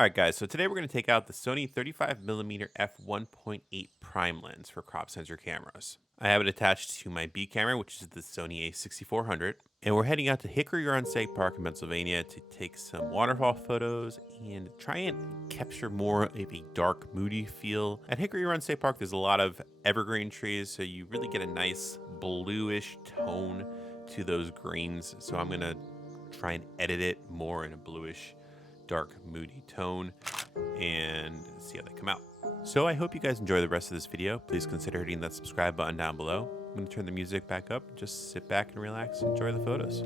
All right, guys. So today we're going to take out the Sony 35mm f1.8 prime lens for crop sensor cameras. I have it attached to my B camera, which is the Sony a6400, and we're heading out to Hickory Run State Park in Pennsylvania to take some waterfall photos and try and capture more of a dark, moody feel. At Hickory Run State Park, there's a lot of evergreen trees, so you really get a nice bluish tone to those greens. So I'm going to try and edit it more in a bluish, dark, moody tone and see how they come out. So I hope you guys enjoy the rest of this video. Please consider hitting that subscribe button down below. I'm going to turn the music back up. Just sit back and relax, enjoy the photos.